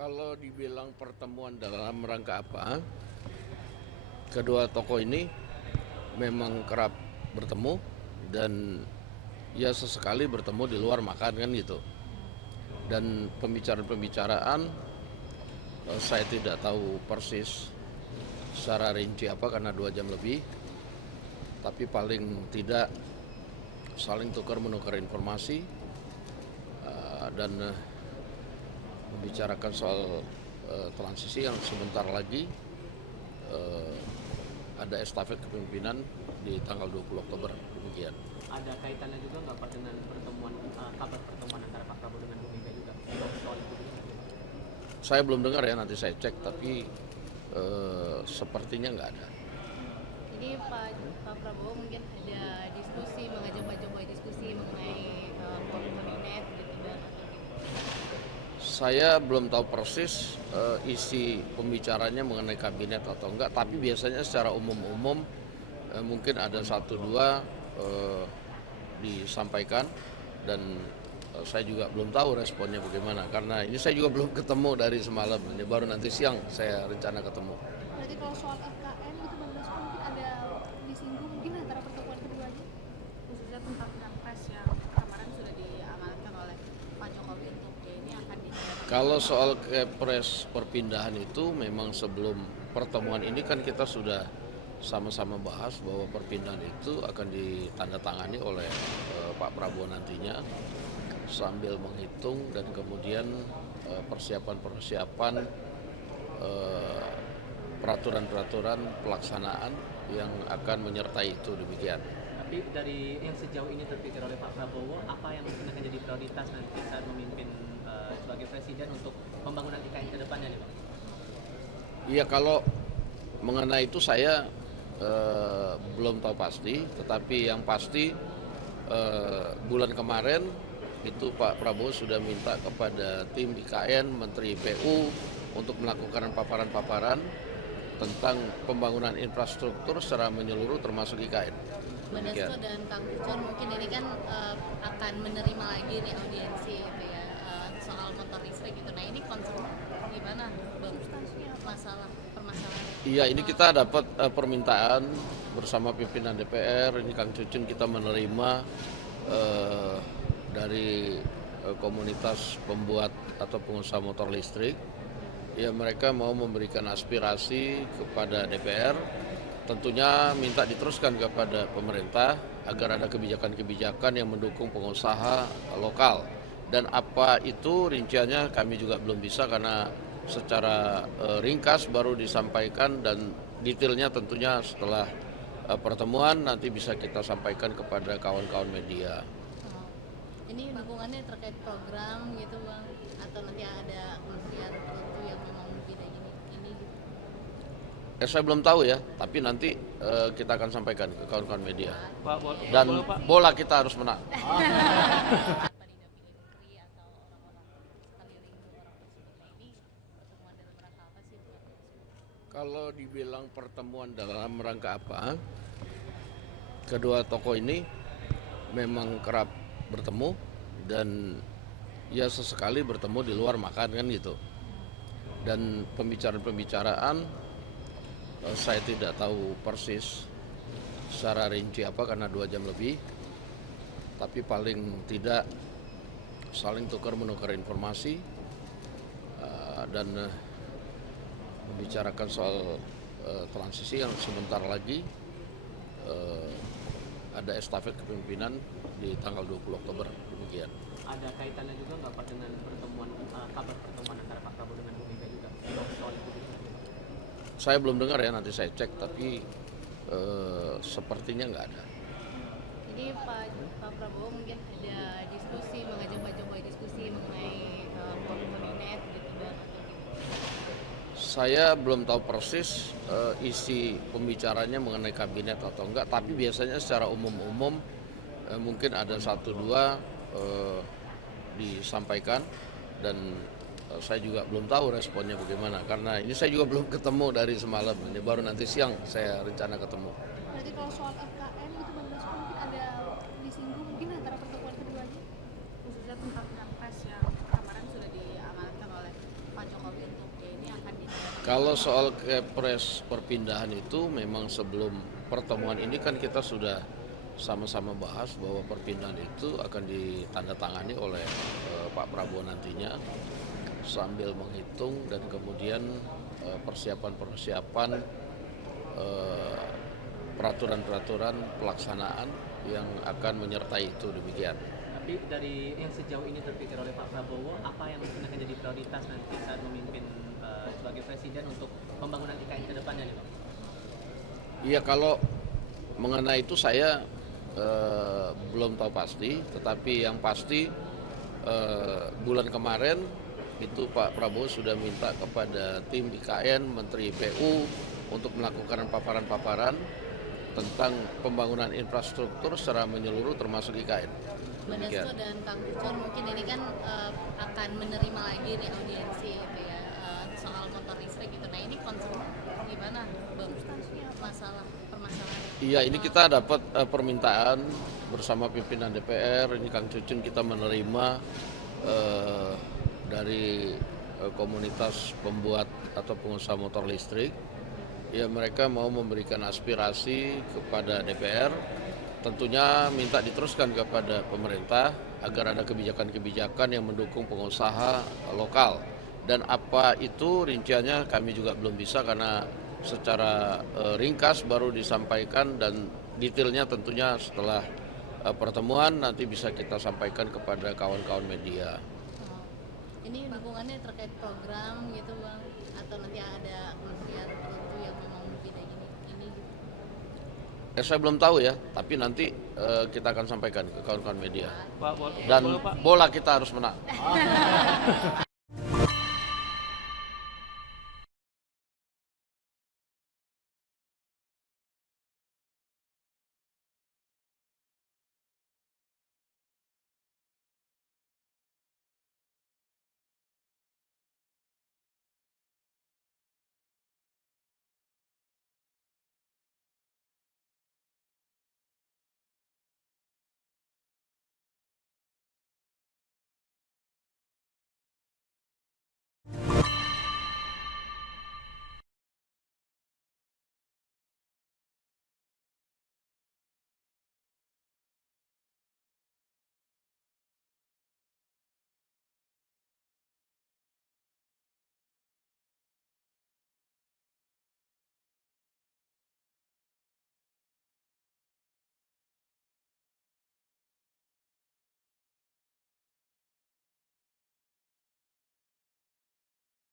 Kalau dibilang pertemuan dalam rangka apa, kedua tokoh ini memang kerap bertemu dan ya sesekali bertemu di luar makan kan gitu. Dan pembicaraan-pembicaraan saya tidak tahu persis secara rinci apa karena 2 jam lebih, tapi paling tidak saling tukar-menukar informasi dan membicarakan soal transisi yang sebentar lagi ada estafet kepemimpinan di tanggal 20 Oktober demikian. Ada kaitannya juga nggak Pak dengan pertemuan kabar pertemuan antara Pak Prabowo dengan Bu Mega juga soal itu? Saya belum dengar ya, nanti saya cek, tapi sepertinya nggak ada. Jadi Pak Prabowo mungkin ada diskusi, mengajak Pak Jokowi diskusi mengenai forum kabinet gitu dan atau gitu. Saya belum tahu persis isi pembicaranya mengenai kabinet atau enggak, tapi biasanya secara umum-umum mungkin ada 1-2 disampaikan dan saya juga belum tahu responnya bagaimana karena ini saya juga belum ketemu dari semalam, ini baru nanti siang saya rencana ketemu. Berarti kalau soal IKN itu Bang Dasko mungkin ada disinggung mungkin antara pertemuan keduanya, khususnya tentang Pilpres yang kemarin sudah diamanatkan oleh Pak Jokowi untuk ini akan dijalankan. Kalau soal kepres perpindahan itu memang sebelum pertemuan ini kan kita sudah sama-sama bahas bahwa perpindahan itu akan ditandatangani oleh Pak Prabowo nantinya sambil menghitung dan kemudian persiapan-persiapan peraturan-peraturan pelaksanaan yang akan menyertai itu demikian. Tapi dari yang sejauh ini terpikir oleh Pak Prabowo, apa yang mungkin akan jadi prioritas nanti saat memimpin sebagai presiden untuk pembangunan IKN ke depannya nih Bang? Iya, kalau mengenai itu saya belum tahu pasti, tetapi yang pasti bulan kemarin itu Pak Prabowo sudah minta kepada tim IKN, Menteri PU untuk melakukan paparan-paparan tentang pembangunan infrastruktur secara menyeluruh termasuk IKN. Bang Dasko dan Kang Ucon mungkin ini kan akan menerima lagi nih audiensi gitu ya soal motor listrik gitu. Nah ini concern gimana Bang? Permasalahan. Iya, ini kita dapat permintaan bersama pimpinan DPR, ini Kang Cucun, kita menerima dari komunitas pembuat atau pengusaha motor listrik. Ya, mereka mau memberikan aspirasi kepada DPR, tentunya minta diteruskan kepada pemerintah agar ada kebijakan-kebijakan yang mendukung pengusaha lokal. Dan apa itu rinciannya kami juga belum bisa karena secara ringkas baru disampaikan dan detailnya tentunya setelah pertemuan nanti bisa kita sampaikan kepada kawan-kawan media. Ini dukungannya terkait program gitu Bang atau nanti ada kementerian tertentu yang memang berbeda ini gitu. Saya belum tahu ya, tapi nanti kita akan sampaikan ke kawan-kawan media. Pak, Dan boleh, Pak? bola kita harus menang. Apa didampingi menteri atau orang-orang sekeliling orang tersebut. Nah ini pertemuan dalam rangka apa sih Bang? Kalau dibilang pertemuan dalam rangka apa, kedua tokoh ini memang kerap bertemu dan ya sesekali bertemu di luar makan kan gitu. Dan pembicaraan-pembicaraan saya tidak tahu persis secara rinci apa karena 2 jam lebih, tapi paling tidak saling tukar-menukar informasi dan membicarakan soal transisi yang sebentar lagi ada estafet kepemimpinan di tanggal 20 Oktober demikian. Ada kaitannya juga nggak Pak dengan pertemuan kabar pertemuan antara Pak Prabowo dengan Bu Mega juga soal itu? Saya belum dengar ya, nanti saya cek, tapi sepertinya nggak ada. Jadi Pak Prabowo mungkin ada diskusi, mengajak Pak Jokowi diskusi mengenai forum kabinet gitu dan atau gitu. Saya belum tahu persis isi pembicaranya mengenai kabinet atau enggak, tapi biasanya secara umum-umum mungkin ada 1-2 disampaikan dan saya juga belum tahu responnya bagaimana karena ini saya juga belum ketemu dari semalam, ini baru nanti siang saya rencana ketemu. Berarti kalau soal IKN itu Bang Dasko mungkin ada disinggung mungkin antara pertemuan keduanya, khususnya tentang Pilpres yang kemarin sudah diamanatkan oleh Pak Jokowi Kalau soal kepres perpindahan itu memang sebelum pertemuan ini kan kita sudah sama-sama bahas bahwa perpindahan itu akan ditandatangani oleh Pak Prabowo nantinya sambil menghitung dan kemudian persiapan-persiapan peraturan-peraturan pelaksanaan yang akan menyertai itu demikian. Tapi dari yang sejauh ini terpikir oleh Pak Prabowo, apa yang mungkin akan jadi prioritas nanti saat memimpin sebagai presiden untuk pembangunan IKN ke depannya nih Pak? Iya, kalau mengenai itu saya belum tahu pasti, tetapi yang pasti bulan kemarin itu Pak Prabowo sudah minta kepada tim IKN, Menteri PU untuk melakukan paparan-paparan tentang pembangunan infrastruktur secara menyeluruh termasuk IKN. Mbak Dasko dan Kang Ucon mungkin ini kan akan menerima lagi nih audiensi gitu ya soal motor listrik gitu. Nah ini concern gimana Bang? Masalah permasalahan. Iya, ini kita dapat permintaan bersama pimpinan DPR. Ini Kang Cucun kita menerima dari komunitas pembuat atau pengusaha motor listrik. Ya, mereka mau memberikan aspirasi kepada DPR. Tentunya minta diteruskan kepada pemerintah agar ada kebijakan-kebijakan yang mendukung pengusaha lokal. Dan apa itu rinciannya kami juga belum bisa karena secara ringkas baru disampaikan dan detailnya tentunya setelah pertemuan nanti bisa kita sampaikan kepada kawan-kawan media. Ini dukungannya terkait program gitu Bang atau nanti ada kementerian tertentu yang memang beda ini gitu. Saya belum tahu ya, tapi nanti kita akan sampaikan ke kawan-kawan media. Pak, Dan bola kita harus menang.